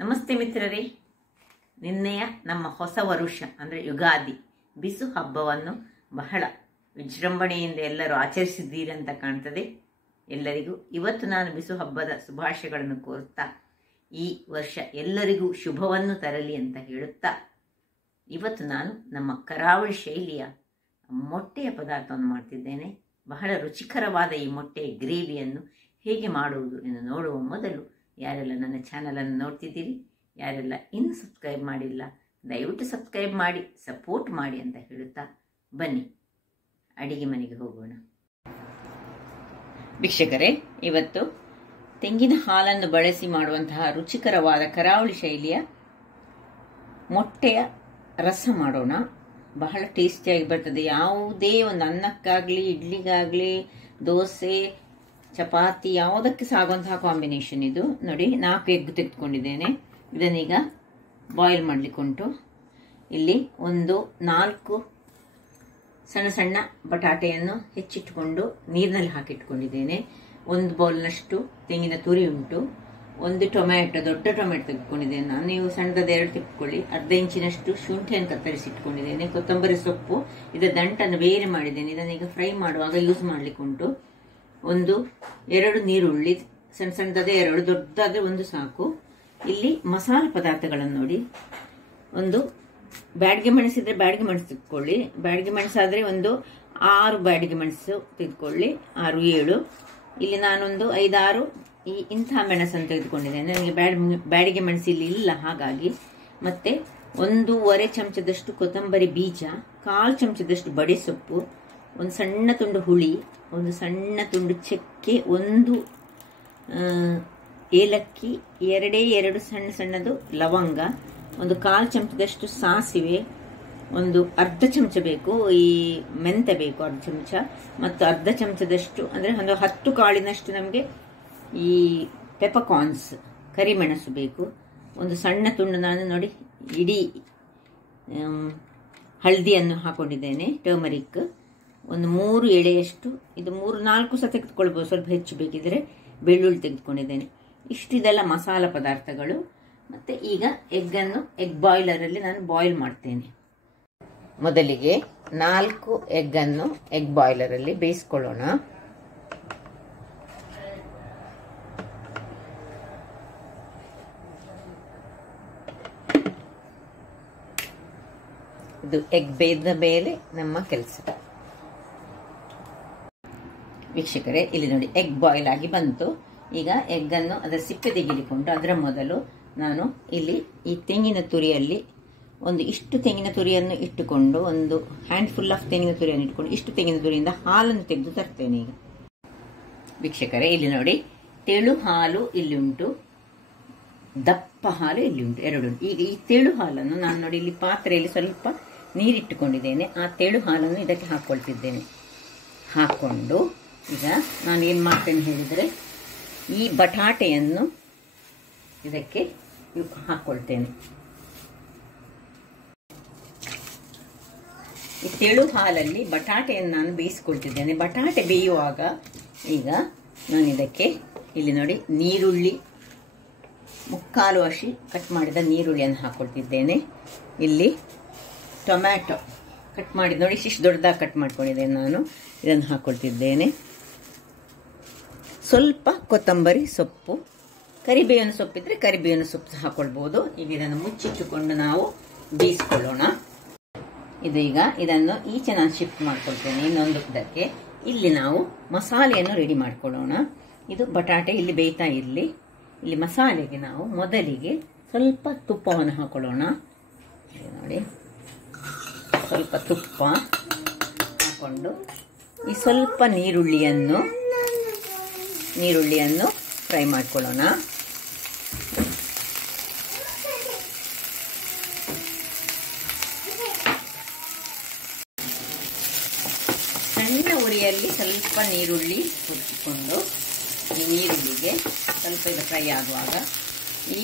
ನಮಸ್ತೆ ಮಿತ್ರರೇ, ನಿನ್ನೆಯ ನಮ್ಮ ಹೊಸ ವರುಷ ಅಂದರೆ ಯುಗಾದಿ ಬಿಸು ಹಬ್ಬವನ್ನು ಬಹಳ ವಿಜೃಂಭಣೆಯಿಂದ ಎಲ್ಲರೂ ಆಚರಿಸಿದ್ದೀರಿ ಅಂತ ಕಾಣ್ತದೆ. ಎಲ್ಲರಿಗೂ ಇವತ್ತು ನಾನು ಬಿಸು ಹಬ್ಬದ ಶುಭಾಶಯಗಳನ್ನು ಕೋರುತ್ತಾ ಈ ವರ್ಷ ಎಲ್ಲರಿಗೂ ಶುಭವನ್ನು ತರಲಿ ಅಂತ ಹೇಳುತ್ತಾ, ಇವತ್ತು ನಾನು ನಮ್ಮ ಕರಾವಳಿ ಶೈಲಿಯ ಮೊಟ್ಟೆಯ ಪದಾರ್ಥವನ್ನು ಮಾಡ್ತಿದ್ದೇನೆ. ಬಹಳ ರುಚಿಕರವಾದ ಈ ಮೊಟ್ಟೆಯ ಗ್ರೇವಿಯನ್ನು ಹೇಗೆ ಮಾಡುವುದು ಎಂದು ನೋಡುವ ಮೊದಲು ಯಾರೆಲ್ಲ ನನ್ನ ಚಾನಲನ್ನು ನೋಡ್ತಿದ್ದೀರಿ, ಯಾರೆಲ್ಲ ಇನ್ನೂ ಸಬ್ಸ್ಕ್ರೈಬ್ ಮಾಡಿಲ್ಲ, ದಯವಿಟ್ಟು ಸಬ್ಸ್ಕ್ರೈಬ್ ಮಾಡಿ ಸಪೋರ್ಟ್ ಮಾಡಿ ಅಂತ ಹೇಳುತ್ತಾ ಬನ್ನಿ ಅಡಿಗೆ ಮನೆಗೆ ಹೋಗೋಣ. ವೀಕ್ಷಕರೇ, ಇವತ್ತು ತೆಂಗಿನ ಹಾಲನ್ನು ಬಳಸಿ ಮಾಡುವಂತಹ ರುಚಿಕರವಾದ ಕರಾವಳಿ ಶೈಲಿಯ ಮೊಟ್ಟೆಯ ರಸ ಮಾಡೋಣ. ಬಹಳ ಟೇಸ್ಟಿಯಾಗಿ ಬರ್ತದೆ. ಯಾವುದೇ ಒಂದು ಅನ್ನಕ್ಕಾಗಲಿ, ಇಡ್ಲಿಗಾಗಲಿ, ದೋಸೆ, ಚಪಾತಿ ಯಾವುದಕ್ಕೆ ಸಾಗುವಂತಹ ಕಾಂಬಿನೇಷನ್ ಇದು. ನೋಡಿ, 4 ಎಗ್ ತೆಗೆದುಕೊಂಡಿದ್ದೇನೆ. ಇದನ್ನೀಗ ಬಾಯ್ಲ್ ಮಾಡಲಿಕ್ಕೆ ಉಂಟು. ಇಲ್ಲಿ 4 ಸಣ್ಣ ಸಣ್ಣ ಬಟಾಟೆಯನ್ನು ಹೆಚ್ಚಿಟ್ಟುಕೊಂಡು ನೀರಿನಲ್ಲಿ ಹಾಕಿಟ್ಕೊಂಡಿದ್ದೇನೆ. 1 ಬೌಲ್ನಷ್ಟು ತೆಂಗಿನ ತುರಿ ಉಂಟು. 1 ಟೊಮ್ಯಾಟೊ, ದೊಡ್ಡ ಟೊಮ್ಯಾಟೊ ತೆಗೆದುಕೊಂಡಿದ್ದೇನೆ ನಾನು. ನೀವು ಸಣ್ಣದ 2 ತೆಗೆದುಕೊಳ್ಳಿ. ಅರ್ಧ ಇಂಚಿನಷ್ಟು ಶುಂಠಿಯನ್ನು ಕತ್ತರಿಸಿಟ್ಕೊಂಡಿದ್ದೇನೆ. ಕೊತ್ತಂಬರಿ ಸೊಪ್ಪು, ಇದರ ದಂಟನ್ನು ಬೇರೆ ಮಾಡಿದ್ದೇನೆ. ಇದನ್ನೀಗ ಫ್ರೈ ಮಾಡುವಾಗ ಯೂಸ್ ಮಾಡ್ಲಿಕ್ಕೆ ಉಂಟು. 2 ನೀರುಳ್ಳಿ, ಸಣ್ಣ ಸಣ್ಣದಾದ 2, ದೊಡ್ಡದಾದ್ರೆ 1 ಸಾಕು. ಇಲ್ಲಿ ಮಸಾಲೆ ಪದಾರ್ಥಗಳನ್ನು ನೋಡಿ. 1 ಬ್ಯಾಡಗೆ ಮೆಣಸಿದ್ರೆ ಬ್ಯಾಡಗೆ ಮೆಣಸು ತೆಗೆದುಕೊಳ್ಳಿ. ಬ್ಯಾಡಗೆ ಮೆಣಸಾದ್ರೆ 6 ಬ್ಯಾಡಗೆ ಮೆಣಸು ತೆಗೆದುಕೊಳ್ಳಿ, 6, 7. ಇಲ್ಲಿ ನಾನೊಂದು 5-6 ಇಂಥ ಮೆಣಸನ್ನು ತೆಗೆದುಕೊಂಡಿದ್ದೇನೆ. ನನಗೆ ಬ್ಯಾಡಗೆ ಮೆಣಸು ಇಲ್ಲಿ ಇಲ್ಲ, ಹಾಗಾಗಿ. ಮತ್ತೆ 1.5 ಚಮಚದಷ್ಟು ಕೊತ್ತಂಬರಿ ಬೀಜ, 1/4 ಚಮಚದಷ್ಟು ಬಡೆ ಸೊಪ್ಪು, 1 ಸಣ್ಣ ತುಂಡು ಹುಳಿ, 1 ಸಣ್ಣ ತುಂಡು ಚಕ್ಕೆ, 1 ಏಲಕ್ಕಿ, 2 ಸಣ್ಣ ಸಣ್ಣದು ಲವಂಗ, 1/4 ಚಮಚದಷ್ಟು ಸಾಸಿವೆ, 1 ಅರ್ಧ ಚಮಚ ಬೇಕು ಈ ಮೆಂತೆ ಬೇಕು, ಅರ್ಧ ಚಮಚ, ಮತ್ತು ಅರ್ಧ ಚಮಚದಷ್ಟು ಅಂದರೆ 10 ಕಾಳಿನಷ್ಟು ನಮಗೆ ಈ ಪೆಪರ್ಕಾರ್ನ್ಸ್ ಕರಿಮೆಣಸು ಬೇಕು. 1 ಸಣ್ಣ ತುಂಡು ನಾನು ನೋಡಿ ಇಡೀ ಹಳದಿಯನ್ನು ಹಾಕೊಂಡಿದ್ದೇನೆ, ಟರ್ಮರಿಕ್. 3 ಎಳೆಯಷ್ಟು, ಇದು 3-4 ಸಹ ತೆಗೆದುಕೊಳ್ಬೋದು, ಸ್ವಲ್ಪ ಹೆಚ್ಚು ಬೇಕಿದ್ರೆ. ಬೆಳ್ಳುಳ್ಳಿ ತೆಗೆದುಕೊಂಡಿದ್ದೇನೆ. ಇದೆಲ್ಲ ಮಸಾಲ ಪದಾರ್ಥಗಳು. ಮತ್ತೆ ಈಗ ಎಗ್ ಬಾಯ್ಲರಲ್ಲಿ ನಾನು ಬಾಯ್ಲ್ ಮಾಡ್ತೇನೆ. ಮೊದಲಿಗೆ 4 ಎಗ್ಗನ್ನು ಎಗ್ ಬಾಯ್ಲರಲ್ಲಿ ಬೇಯಿಸ್ಕೊಳ್ಳೋಣ. ಇದು ಎಗ್ ಬೇಯ್ದ ಮೇಲೆ ನಮ್ಮ ಕೆಲಸ. ವೀಕ್ಷಕರೇ, ಇಲ್ಲಿ ನೋಡಿ ಎಗ್ ಬಾಯ್ಲ್ ಆಗಿ ಬಂತು. ಈಗ ಎಗ್ಗನ್ನು ಅದರ ಸಿಪ್ಪೆ ತೆಗೆದುಕೊಂಡು ಅದರ ಮೊದಲು ನಾನು ಇಲ್ಲಿ ಈ ತೆಂಗಿನ ತುರಿಯಲ್ಲಿ ಇಷ್ಟು ತೆಂಗಿನ ತುರಿಯನ್ನು ಇಟ್ಟುಕೊಂಡು, 1 ಹ್ಯಾಂಡ್ಫುಲ್ ಆಫ್ ತೆಂಗಿನ ತುರಿಯನ್ನು ಇಟ್ಟುಕೊಂಡು ಇಷ್ಟು ತೆಂಗಿನ ತುರಿಯಿಂದ ಹಾಲನ್ನು ತೆಗೆದು ತರ್ತೇನೆ. ಈಗ ವೀಕ್ಷಕರೇ, ಇಲ್ಲಿ ನೋಡಿ ತೆಳು ಹಾಲು ಇಲ್ಲಿ ಉಂಟು, ದಪ್ಪ ಹಾಲು ಇಲ್ಲಿ ಉಂಟು, 2 ಉಂಟು. ಈಗ ಈ ತೆಳು ಹಾಲನ್ನು ನಾನು ನೋಡಿ ಇಲ್ಲಿ ಪಾತ್ರೆಯಲ್ಲಿ ಸ್ವಲ್ಪ ನೀರಿಟ್ಟುಕೊಂಡಿದ್ದೇನೆ. ಆ ತೆಳು ಹಾಲನ್ನು ಇದಕ್ಕೆ ಹಾಕೊಳ್ತಿದ್ದೇನೆ. ಹಾಕೊಂಡು ಈಗ ನಾನು ಏನು ಮಾಡ್ತೇನೆ ಹೇಳಿದರೆ, ಈ ಬಟಾಟೆಯನ್ನು ಇದಕ್ಕೆ ಹಾಕೊಳ್ತೇನೆ. ಈ ತೆಳು ಹಾಲಲ್ಲಿ ಬಟಾಟೆಯನ್ನು ನಾನು ಬೇಯಿಸ್ಕೊಳ್ತಿದ್ದೇನೆ. ಬಟಾಟೆ ಬೇಯುವಾಗ ಈಗ ನಾನು ಇದಕ್ಕೆ ಇಲ್ಲಿ ನೋಡಿ ನೀರುಳ್ಳಿ, 3/4 ಹಸಿ ಕಟ್ ಮಾಡಿದ ನೀರುಳ್ಳಿಯನ್ನು ಹಾಕೊಳ್ತಿದ್ದೇನೆ. ಇಲ್ಲಿ ಟೊಮ್ಯಾಟೊ ಕಟ್ ಮಾಡಿ ನೋಡಿ, ಇಷ್ಟು ದೊಡ್ಡದಾಗಿ ಕಟ್ ಮಾಡ್ಕೊಂಡಿದ್ದೇನೆ ನಾನು, ಇದನ್ನು ಹಾಕೊಳ್ತಿದ್ದೇನೆ. ಸ್ವಲ್ಪ ಕೊತ್ತಂಬರಿ ಸೊಪ್ಪು, ಕರಿಬೇವಿನ ಸೊಪ್ಪಿದ್ರೆ ಕರಿಬೇವಿನ ಸೊಪ್ಪು ಹಾಕೊಳ್ಬಹುದು. ಈಗ ಇದನ್ನು ಮುಚ್ಚಿಟ್ಟುಕೊಂಡು ನಾವು ಬೇಯಿಸ್ಕೊಳ್ಳೋಣ. ಈಗ ಇದನ್ನು ಈಚೆ ನಾನು ಶಿಫ್ಟ್ ಮಾಡ್ಕೊಳ್ತೇನೆ ಇನ್ನೊಂದು ಇದಕ್ಕೆ. ಇಲ್ಲಿ ನಾವು ಮಸಾಲೆಯನ್ನು ರೆಡಿ ಮಾಡ್ಕೊಳ್ಳೋಣ. ಇದು ಬಟಾಟೆ ಇಲ್ಲಿ ಬೇಯ್ತಾ ಇರಲಿ. ಇಲ್ಲಿ ಮಸಾಲೆಗೆ ನಾವು ಮೊದಲಿಗೆ ಸ್ವಲ್ಪ ತುಪ್ಪವನ್ನು ಹಾಕೊಳ್ಳೋಣ. ನೋಡಿ, ಸ್ವಲ್ಪ ತುಪ್ಪ ಹಾಕೊಂಡು ಈ ಸ್ವಲ್ಪ ನೀರುಳ್ಳಿಯನ್ನು ಫ್ರೈ ಮಾಡ್ಕೊಳ್ಳೋಣ. ಸಣ್ಣ ಉರಿಯಲ್ಲಿ ಸ್ವಲ್ಪ ನೀರುಳ್ಳಿ ಹುರಿಸಿಕೊಂಡು ಈ ನೀರುಳ್ಳಿಗೆ ಸ್ವಲ್ಪ ಇದು ಫ್ರೈ ಆಗುವಾಗ ಈ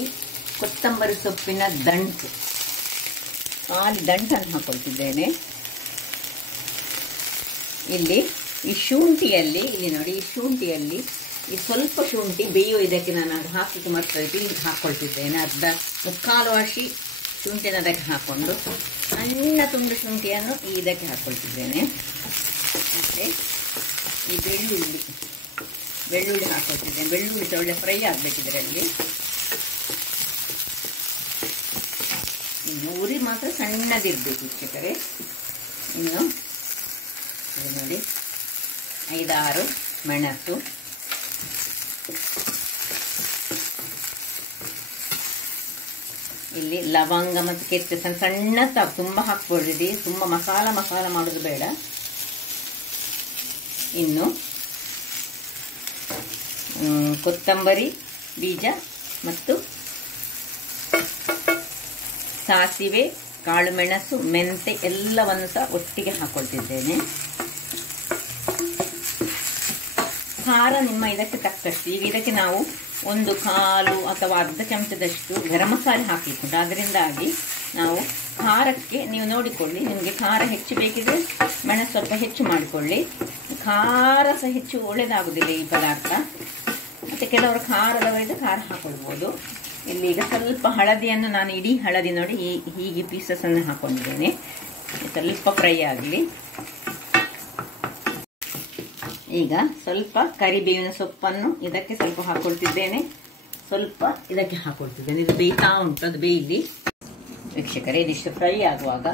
ಕೊತ್ತಂಬರಿ ಸೊಪ್ಪಿನ ದಂಟು, ದಂಟನ್ನು ಹಾಕೊಳ್ತಿದ್ದೇನೆ. ಇಲ್ಲಿ ಈ ಶುಂಠಿಯಲ್ಲಿ, ಇಲ್ಲಿ ನೋಡಿ, ಈ ಶುಂಠಿಯಲ್ಲಿ ಈ ಸ್ವಲ್ಪ ಶುಂಠಿ ಬೇಯೋ ಇದಕ್ಕೆ ನಾನು ಅದು ಹಾಕಲಿಕ್ಕೆ ಮರ್ತದೆ, ಈಗ ಹಾಕ್ಕೊಳ್ತಿದ್ದೇನೆ. ಅರ್ಧ ಮುಕ್ಕಾಲು ವಾಸಿ ಶುಂಠಿನ ಅದಕ್ಕೆ ಹಾಕ್ಕೊಂಡು ಸಣ್ಣ ತುಂಡು ಶುಂಠಿಯನ್ನು ಇದಕ್ಕೆ ಹಾಕ್ಕೊಳ್ತಿದ್ದೇನೆ. ಮತ್ತು ಈ ಬೆಳ್ಳುಳ್ಳಿ ಹಾಕ್ಕೊಳ್ತಿದ್ದೇನೆ. ಬೆಳ್ಳುಳ್ಳಿ ಒಳ್ಳೆ ಫ್ರೈ ಆಗಬೇಕಿದ್ರಲ್ಲಿ. ಇನ್ನು ಉರಿ ಮಾತ್ರ ಸಣ್ಣದಿರಬೇಕು ವೀಕ್ಷಕರೇ. ಇನ್ನು ಇದು ನೋಡಿ 5-6 ಮೆಣಸು, ಇಲ್ಲಿ ಲವಂಗ ಮತ್ತು ಕೆತ್ತೆ ಸಣ್ಣ ತುಂಬ ಹಾಕ್ಬೋದಿದೆ, ತುಂಬ ಮಸಾಲ ಮಾಡೋದು ಬೇಡ. ಇನ್ನು ಕೊತ್ತಂಬರಿ ಬೀಜ ಮತ್ತು ಸಾಸಿವೆ, ಕಾಳು ಮೆಣಸು, ಮೆಂತೆ ಎಲ್ಲವನ್ನು ಸಹ ಒಟ್ಟಿಗೆ ಹಾಕೊಳ್ತಿದ್ದೇನೆ. ಖಾರ ನಿಮ್ಮ ಇದಕ್ಕೆ ತಕ್ಕಷ್ಟು. ಈಗ ಇದಕ್ಕೆ ನಾವು 1/4 ಅಥವಾ ಅರ್ಧ ಚಮಚದಷ್ಟು ಗರಂ ಮಸಾಲೆ ಹಾಕಲಿಕ್ಕುಂಟು. ಅದರಿಂದಾಗಿ ನಾವು ಖಾರಕ್ಕೆ ನೀವು ನೋಡಿಕೊಳ್ಳಿ, ನಿಮಗೆ ಖಾರ ಹೆಚ್ಚು ಬೇಕಿದ್ರೆ ಮೆಣಸು ಸ್ವಲ್ಪ ಹೆಚ್ಚು ಮಾಡಿಕೊಳ್ಳಿ. ಖಾರ ಸಹ ಹೆಚ್ಚು ಒಳ್ಳೆಯದಾಗುವುದಿಲ್ಲ ಈ ಪದಾರ್ಥ. ಮತ್ತು ಕೆಲವರು ಖಾರದವರಿದ್ದು ಖಾರ ಹಾಕೊಳ್ಬೋದು. ಇಲ್ಲಿ ಈಗ ಸ್ವಲ್ಪ ಹಳದಿಯನ್ನು ನಾನು ಇಡೀ ಹಳದಿ ನೋಡಿ ಹೀಗೆ ಪೀಸಸನ್ನು ಹಾಕೊಂಡಿದ್ದೇನೆ. ಸ್ವಲ್ಪ ಫ್ರೈ ಆಗಲಿ. ಈಗ ಸ್ವಲ್ಪ ಕರಿಬೇವಿನ ಸೊಪ್ಪನ್ನು ಇದಕ್ಕೆ ಸ್ವಲ್ಪ ಹಾಕೊಳ್ತಿದ್ದೇನೆ. ಸ್ವಲ್ಪ ಇದಕ್ಕೆ ಹಾಕೊಳ್ತಿದ್ದೇನೆ. ಇದು ಬೇಯ್ತಾ ಉಂಟು, ಅದು ಬೇಯಲಿ ವೀಕ್ಷಕರೇ. ಇದಿಷ್ಟು ಫ್ರೈ ಆಗುವಾಗ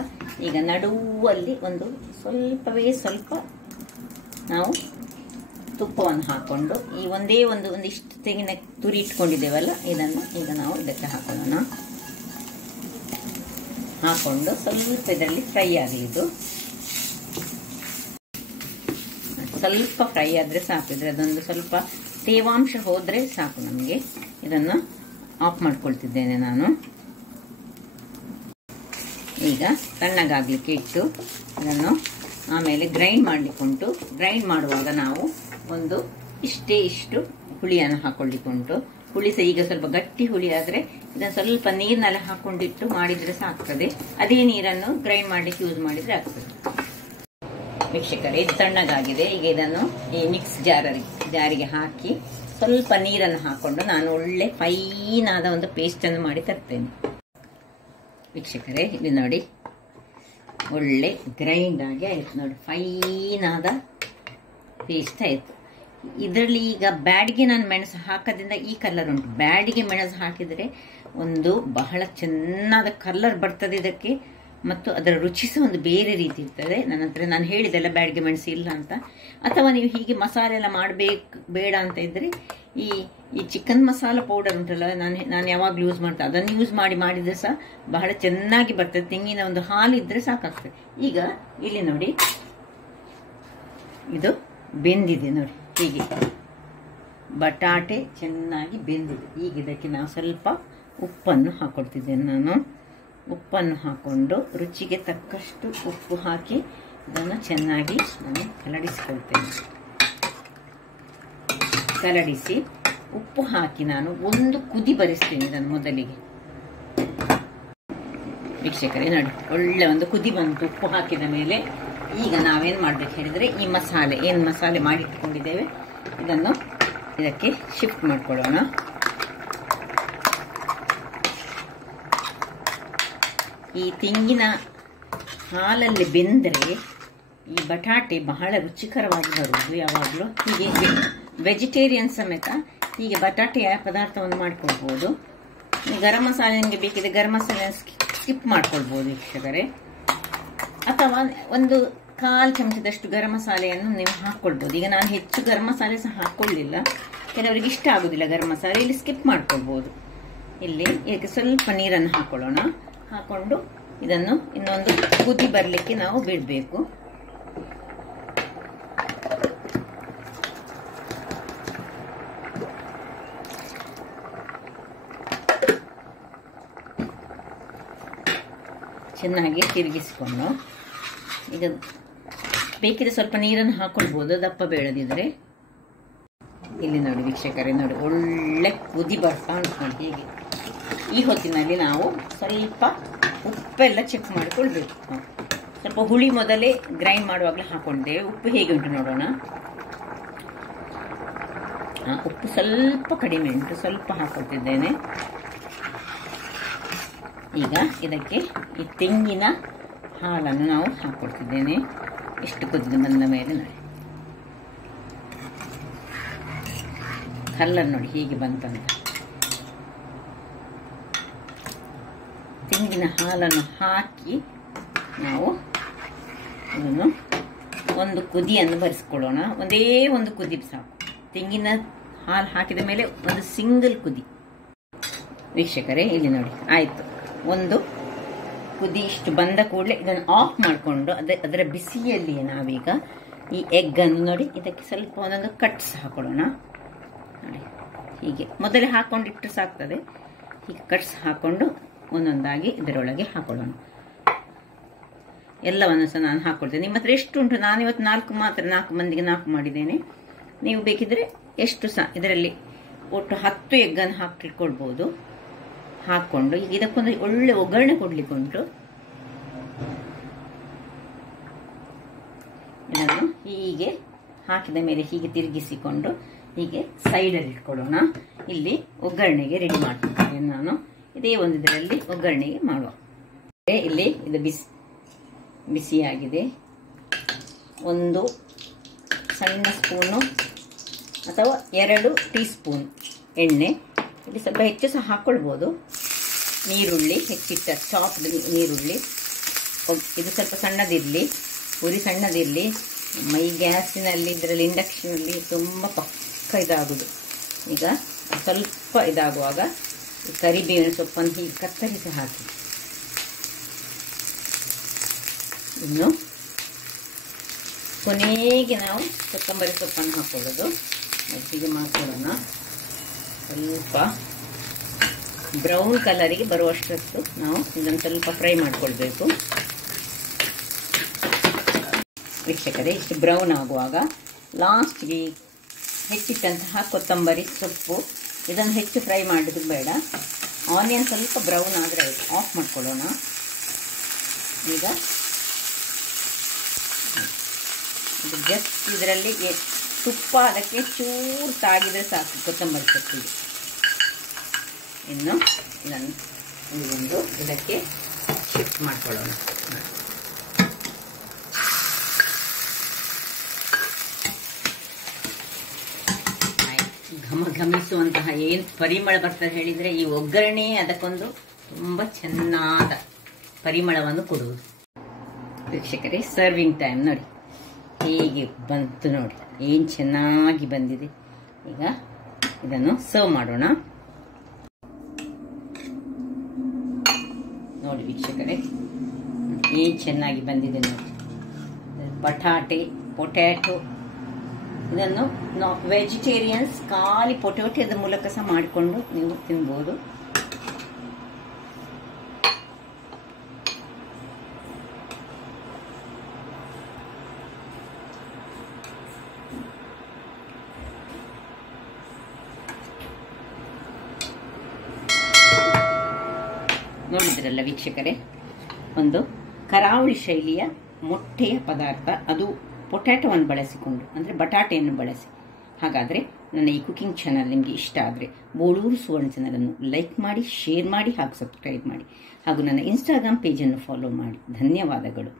ಈಗ ನಡುವಲ್ಲಿ ಸ್ವಲ್ಪ ನಾವು ತುಪ್ಪವನ್ನು ಹಾಕೊಂಡು ಈ ಒಂದಿಷ್ಟು ತೆಂಗಿನ ತುರಿ ಇಟ್ಕೊಂಡಿದ್ದೇವಲ್ಲ, ಇದನ್ನು ಈಗ ನಾವು ಇದಕ್ಕೆ ಹಾಕೊಳ್ಳೋಣ. ಹಾಕೊಂಡು ಸ್ವಲ್ಪ ಇದರಲ್ಲಿ ಫ್ರೈ ಆಗಲಿ. ಇದು ಸ್ವಲ್ಪ ಫ್ರೈ ಆದರೆ ಸಾಕು. ಇದ್ರೆ ಅದೊಂದು ಸ್ವಲ್ಪ ತೇವಾಂಶ ಹೋದರೆ ಸಾಕು ನಮಗೆ. ಇದನ್ನು ಆಫ್ ಮಾಡ್ಕೊಳ್ತಿದ್ದೇನೆ ನಾನು. ಈಗ ತಣ್ಣಗಾಗಲಿಕ್ಕೆ ಇಟ್ಟು ಇದನ್ನು ಆಮೇಲೆ ಗ್ರೈಂಡ್ ಮಾಡಲಿಕ್ಕುಂಟು. ಗ್ರೈಂಡ್ ಮಾಡುವಾಗ ನಾವು ಇಷ್ಟು ಹುಳಿಯನ್ನು ಹಾಕೊಳ್ಳಿಕ್ಕುಂಟು. ಹುಳಿ ಸಹ ಈಗ ಸ್ವಲ್ಪ ಗಟ್ಟಿ ಹುಳಿ ಆದರೆ ಇದನ್ನು ಸ್ವಲ್ಪ ನೀರಿನಲ್ಲಿ ಹಾಕೊಂಡಿಟ್ಟು ಮಾಡಿದರೆ ಸಾಕ್ತದೆ. ಅದೇ ನೀರನ್ನು ಗ್ರೈಂಡ್ ಮಾಡಲಿಕ್ಕೆ ಯೂಸ್ ಮಾಡಿದರೆ ಆಗ್ತದೆ ವೀಕ್ಷಕರೇ. ಇದು ತಣ್ಣಗಾಗಿದೆ. ಈಗ ಇದನ್ನು ಈ ಮಿಕ್ಸ್ ಜಾರಿಗೆ ಹಾಕಿ ಸ್ವಲ್ಪ ನೀರನ್ನು ಹಾಕೊಂಡು ನಾನು ಒಳ್ಳೆ ಫೈನಾದ ಒಂದು ಪೇಸ್ಟನ್ನು ಮಾಡಿ ತರ್ತೇನೆ ವೀಕ್ಷಕರೇ. ಇದು ನೋಡಿ ಒಳ್ಳೆ ಗ್ರೈಂಡ್ ಆಗಿ ಆಯ್ತು ನೋಡಿ, ಫೈನಾದ ಪೇಸ್ಟ್ ಆಯಿತು. ಇದರಲ್ಲಿ ಈಗ ಬ್ಯಾಡಿಗೆ ನಾನು ಮೆಣಸು ಹಾಕೋದ್ರಿಂದ ಈ ಕಲರ್ ಉಂಟು. ಬ್ಯಾಡಿಗೆ ಮೆಣಸು ಹಾಕಿದರೆ ಬಹಳ ಚೆನ್ನಾದ ಕಲರ್ ಬರ್ತದೆ ಇದಕ್ಕೆ, ಮತ್ತು ಅದರ ರುಚಿ ಸಹ ಒಂದು ಬೇರೆ ರೀತಿ ಇರ್ತದೆ. ನಾನು ಹೇಳಿದೆಲ್ಲ ಬ್ಯಾಡಿಗೆ ಮೆಣಸು ಇಲ್ಲ ಅಂತ. ಅಥವಾ ನೀವು ಹೀಗೆ ಮಸಾಲೆ ಎಲ್ಲ ಬೇಡ ಅಂತ ಇದ್ದರೆ ಈ ಚಿಕನ್ ಮಸಾಲ ಪೌಡರ್ ಉಂಟಲ್ಲ, ನಾನು ಯಾವಾಗಲೂ ಯೂಸ್ ಮಾಡ್ತೇನೆ, ಅದನ್ನು ಯೂಸ್ ಮಾಡಿದರೆ ಸಹ ಬಹಳ ಚೆನ್ನಾಗಿ ಬರ್ತದೆ. ತೆಂಗಿನ ಒಂದು ಹಾಲು ಇದ್ದರೆ ಸಾಕಾಗ್ತದೆ. ಈಗ ಇಲ್ಲಿ ನೋಡಿ ಇದು ಬೆಂದಿದೆ ನೋಡಿ, ಹೀಗೆ ಬಟಾಟೆ ಚೆನ್ನಾಗಿ ಬೆಂದಿದೆ. ಈಗ ಇದಕ್ಕೆ ನಾವು ಸ್ವಲ್ಪ ಉಪ್ಪನ್ನು ಹಾಕೊಳ್ತಿದ್ದೇನೆ. ನಾನು ಉಪ್ಪನ್ನು ಹಾಕೊಂಡು ರುಚಿಗೆ ತಕ್ಕಷ್ಟು ಉಪ್ಪು ಹಾಕಿ ಇದನ್ನು ಚೆನ್ನಾಗಿ ನಾನು ಕಲಡಿಸಿಕೊಳ್ತೇನೆ. ಕಲಡಿಸಿ ಉಪ್ಪು ಹಾಕಿ ನಾನು ಒಂದು ಕುದಿ ಬರಿಸ್ತೇನೆ ಇದನ್ನು ಮೊದಲಿಗೆ ವೀಕ್ಷಕರೇ. ನೋಡಿ ಒಳ್ಳೆ ಒಂದು ಕುದಿ ಬಂತು ಉಪ್ಪು ಹಾಕಿದ ಮೇಲೆ. ಈಗ ನಾವೇನು ಮಾಡಬೇಕು ಹೇಳಿದರೆ ಈ ಮಸಾಲೆ ಮಾಡಿಟ್ಕೊಂಡಿದ್ದೇವೆ ಇದನ್ನು ಇದಕ್ಕೆ ಶಿಫ್ಟ್ ಮಾಡ್ಕೊಳ್ಳೋಣ. ಈ ತೆಂಗಿನ ಹಾಲಲ್ಲಿ ಬೆಂದರೆ ಈ ಬಟಾಟೆ ಬಹಳ ರುಚಿಕರವಾಗಿ ಬರುವುದು. ಯಾವಾಗಲೂ ಹೀಗೆ ವೆಜಿಟೇರಿಯನ್ ಸಮೇತ ಹೀಗೆ ಬಟಾಟೆಯ ಪದಾರ್ಥವನ್ನು ಮಾಡಿಕೊಳ್ಬೋದು. ಗರಂ ಮಸಾಲೆ ನಿಮಗೆ ಬೇಕಿದೆ ಗರಂ ಮಸಾಲೆ ಸ್ಕಿಪ್ ಮಾಡ್ಕೊಳ್ಬೋದು ವೀಕ್ಷಕರೇ. ಅಥವಾ 1/4 ಚಮಚದಷ್ಟು ಗರಂ ಮಸಾಲೆಯನ್ನು ನೀವು ಹಾಕ್ಕೊಳ್ಬೋದು. ಈಗ ನಾನು ಹೆಚ್ಚು ಗರಂ ಮಸಾಲೆ ಸಹ ಹಾಕ್ಕೊಳ್ಳಿಲ್ಲ, ಕೆಲವರಿಗೆ ಇಷ್ಟ ಆಗೋದಿಲ್ಲ ಗರಂ ಮಸಾಲೆ, ಇಲ್ಲಿ ಸ್ಕಿಪ್ ಮಾಡ್ಕೊಳ್ಬೋದು. ಇಲ್ಲಿ ಇದಕ್ಕೆ ಸ್ವಲ್ಪ ನೀರನ್ನು ಹಾಕೊಳ್ಳೋಣ. ಹಾಕೊಂಡು ಇದನ್ನು ಇನ್ನೊಂದು ಕುದಿ ಬರಲಿಕ್ಕೆ ನಾವು ಬಿಡಬೇಕು. ಚೆನ್ನಾಗಿ ತಿರುಗಿಸಿಕೊಂಡು ಈಗ ಬೇಕಿದ್ರೆ ಸ್ವಲ್ಪ ನೀರನ್ನು ಹಾಕೊಳ್ಬೋದು ದಪ್ಪ ಬೇಡದಿದ್ರೆ. ಇಲ್ಲಿ ನೋಡಿ ವೀಕ್ಷಕರೇ, ನೋಡಿ ಒಳ್ಳೆ ಕುದಿ ಬರ್ತಾ ಉಂಟು ನೋಡಿ. ಹೀಗೆ ಈ ಹೊತ್ತಿನಲ್ಲಿ ನಾವು ಸ್ವಲ್ಪ ಉಪ್ಪೆಲ್ಲ ಚೆಕ್ ಮಾಡಿಕೊಳ್ಬೇಕು. ಸ್ವಲ್ಪ ಹುಳಿ ಮೊದಲೇ ಗ್ರೈಂಡ್ ಮಾಡುವಾಗಲೇ ಹಾಕೊಂಡಿದ್ದೇವೆ. ಉಪ್ಪು ಹೇಗೆ ಉಂಟು ನೋಡೋಣ. ಉಪ್ಪು ಸ್ವಲ್ಪ ಕಡಿಮೆ ಉಂಟು, ಸ್ವಲ್ಪ ಹಾಕೊಳ್ತಿದ್ದೇನೆ. ಈಗ ಇದಕ್ಕೆ ಈ ತೆಂಗಿನ ಹಾಲನ್ನು ನಾವು ಹಾಕೊಳ್ತಿದ್ದೇನೆ. ಇಷ್ಟು ಕುದಿದು ಬಂದ ಮೇಲೆ ನೋಡಿ, ಕಲ್ಲರ್ ನೋಡಿ ಹೀಗೆ ಬಂತಂತ. ತೆಂಗಿನ ಹಾಲನ್ನು ಹಾಕಿ ನಾವು ಇದನ್ನು ಒಂದು ಕುದಿಯನ್ನು ಬರೆಸ್ಕೊಳ್ಳೋಣ. ಒಂದೇ ಒಂದು ಕುದಿ ಸಾಕು. ತೆಂಗಿನ ಹಾಲು ಹಾಕಿದ ಮೇಲೆ ಒಂದು ಸಿಂಗಲ್ ಕುದಿ. ವೀಕ್ಷಕರೇ, ಇಲ್ಲಿ ನೋಡಿ ಆಯಿತು. ಒಂದು ಕುದಿ ಇಷ್ಟು ಬಂದ ಕೂಡಲೇ ಇದನ್ನು ಆಫ್ ಮಾಡಿಕೊಂಡು ಅದರ ಬಿಸಿಯಲ್ಲಿಯೇ ನಾವೀಗ ಈ ಎಗ್ಗನ್ನು ನೋಡಿ ಇದಕ್ಕೆ ಸ್ವಲ್ಪ ಒಂದೊಂದು ಕಟ್ಸ್ ಹಾಕೊಳ್ಳೋಣ. ನೋಡಿ ಹೀಗೆ ಮೊದಲೇ ಹಾಕೊಂಡಿಟ್ಟು ಸಾಕ್ತದೆ. ಹೀಗೆ ಕಟ್ಸ್ ಹಾಕೊಂಡು ಒಂದೊಂದಾಗಿ ಇದರೊಳಗೆ ಹಾಕೊಳ್ಳೋಣ. ಎಲ್ಲವನ್ನು ಸಹ ನಾನು ಹಾಕೊಳ್ತೇನೆ. ನಿಮ್ಮ ಹತ್ರ ಎಷ್ಟು ಉಂಟು? ನಾನಿವತ್ತು 4 ಮಂದಿಗೆ 4 ಮಾಡಿದ್ದೇನೆ. ನೀವು ಬೇಕಿದ್ರೆ ಎಷ್ಟು ಸಹ ಇದರಲ್ಲಿ ಒಟ್ಟು 10 ಎಗ್ಗನ್ನು ಹಾಕಿಕೊಳ್ಬೋದು. ಹಾಕ್ಕೊಂಡು ಈಗ ಇದಕ್ಕೊಂದು ಒಳ್ಳೆ ಒಗ್ಗರಣೆ ಕೊಡ್ಲಿಕ್ಕೆ ಉಂಟು. ಇದನ್ನು ಹೀಗೆ ಹಾಕಿದ ಮೇಲೆ ಹೀಗೆ ತಿರುಗಿಸಿಕೊಂಡು ಹೀಗೆ ಸೈಡಲ್ಲಿ ಇಟ್ಕೊಳ್ಳೋಣ. ಇಲ್ಲಿ ಒಗ್ಗರಣೆಗೆ ರೆಡಿ ಮಾಡ್ತಿದ್ದೇನೆ ನಾನು. ಇದೇ ಒಂದು ಇದರಲ್ಲಿ ಒಗ್ಗರಣೆಗೆ ಮಾಡುವ. ಇಲ್ಲಿ ಇದು ಬಿಸಿಯಾಗಿದೆ. ಒಂದು ಸಣ್ಣ ಸ್ಪೂನು ಅಥವಾ 2 ಟೀ ಸ್ಪೂನ್ ಎಣ್ಣೆ. ಇಲ್ಲಿ ಸ್ವಲ್ಪ ಹೆಚ್ಚು ಸಹ ಹಾಕ್ಕೊಳ್ಬೋದು. ನೀರುಳ್ಳಿ ಹೆಚ್ಚಿಟ್ಟ ಚಾಪ್ಡ್ ನೀರುಳ್ಳಿ. ಇದು ಸ್ವಲ್ಪ ಸಣ್ಣದಿರಲಿ, ಉರಿ ಸಣ್ಣದಿರಲಿ. ಈ ಗ್ಯಾಸಿನಲ್ಲಿ ಇದರಲ್ಲಿ ಇಂಡಕ್ಷನಲ್ಲಿ ತುಂಬ ಪಕ್ಕ ಇದಾಗೋದು. ಈಗ ಸ್ವಲ್ಪ ಇದಾಗುವಾಗ ಕರಿಬೇವಿನ ಸೊಪ್ಪನ್ನು ಹೀಗೆ ಕತ್ತರಿಸಿ ಹಾಕಿ ಇನ್ನು ಕೊನೆಗೆ ನಾವು ಕೊತ್ತಂಬರಿ ಸೊಪ್ಪನ್ನು ಹಾಕೊಳ್ಳೋದು. ಹೀಗೆ ಮಾಡ್ಕೊಳ್ಳೋಣ. ಸ್ವಲ್ಪ ಬ್ರೌನ್ ಕಲರಿಗೆ ಬರುವಷ್ಟೊತ್ತು ನಾವು ಇದನ್ನು ಸ್ವಲ್ಪ ಫ್ರೈ ಮಾಡ್ಕೊಳ್ಬೇಕು. ವೀಕ್ಷಕರೇ, ಇಷ್ಟು ಬ್ರೌನ್ ಆಗುವಾಗ ಲಾಸ್ಟ್ಗೆ ಹೆಚ್ಚಿಟ್ಟಂತಹ ಕೊತ್ತಂಬರಿ ಸೊಪ್ಪು. ಇದನ್ನು ಹೆಚ್ಚು ಫ್ರೈ ಮಾಡೋದು ಬೇಡ. ಆನಿಯನ್ ಸ್ವಲ್ಪ ಬ್ರೌನ್ ಆದರೆ ಆಫ್ ಮಾಡ್ಕೊಳ್ಳೋಣ. ಈಗ ಇದು ಜಸ್ಟ್ ಇದರಲ್ಲಿ ತುಪ್ಪ ಅದಕ್ಕೆ ಚೂರು ತಾಗಿದ್ರೆ ಸಾಕು ಕೊತ್ತಂಬರಿ ಸೊಪ್ಪಿಗೆ. ಇನ್ನು ಇದನ್ನು ಒಂದು ಇದಕ್ಕೆ ಶಿಫ್ಟ್ ಮಾಡ್ಕೊಳ್ಳೋಣ. ಘಮಿಸುವಂತಹ ಏನು ಪರಿಮಳ ಬರ್ತದೆ ಹೇಳಿದರೆ ಈ ಒಗ್ಗರಣೆ ಅದಕ್ಕೊಂದು ತುಂಬ ಚೆನ್ನಾದ ಪರಿಮಳವನ್ನು ಕೊಡುವುದು. ವೀಕ್ಷಕರೇ, ಸರ್ವಿಂಗ್ ಟೈಮ್ ನೋಡಿ ಹೇಗೆ ಬಂತು ನೋಡಿ, ಏನು ಚೆನ್ನಾಗಿ ಬಂದಿದೆ. ಈಗ ಇದನ್ನು ಸರ್ವ್ ಮಾಡೋಣ. ನೋಡಿ ವೀಕ್ಷಕರೇ, ಏನು ಚೆನ್ನಾಗಿ ಬಂದಿದೆ ನೋಡಿ. ಪೊಟ್ಯಾಟೊ ಇದನ್ನು ವೆಜಿಟೇರಿಯನ್ಸ್ ಖಾಲಿ ಪೊಟ್ಯಾಟೋದ ಮೂಲಕ ಸಹ ಮಾಡಿಕೊಂಡು ನೀವು ತಿನ್ಬೋದು. ನೋಡಿದ್ರಲ್ಲ ವೀಕ್ಷಕರೇ, ಒಂದು ಕರಾವಳಿ ಶೈಲಿಯ ಮೊಟ್ಟೆಯ ಪದಾರ್ಥ, ಅದು ಪೊಟ್ಯಾಟೋವನ್ನು ಬಳಸಿಕೊಂಡು, ಅಂದರೆ ಬಟಾಟೆಯನ್ನು ಬಳಸಿ. ಹಾಗಾದರೆ ನನ್ನ ಈ ಕುಕಿಂಗ್ ಚಾನಲ್ ನಿಮಗೆ ಇಷ್ಟ ಆದರೆ ಬೋಳೂರು ಸುವರ್ಣ ಚಾನಲನ್ನು ಲೈಕ್ ಮಾಡಿ, ಶೇರ್ ಮಾಡಿ ಹಾಗೂ ಸಬ್ಸ್ಕ್ರೈಬ್ ಮಾಡಿ. ಹಾಗೂ ನನ್ನ ಇನ್ಸ್ಟಾಗ್ರಾಮ್ ಪೇಜನ್ನು ಫಾಲೋ ಮಾಡಿ. ಧನ್ಯವಾದಗಳು.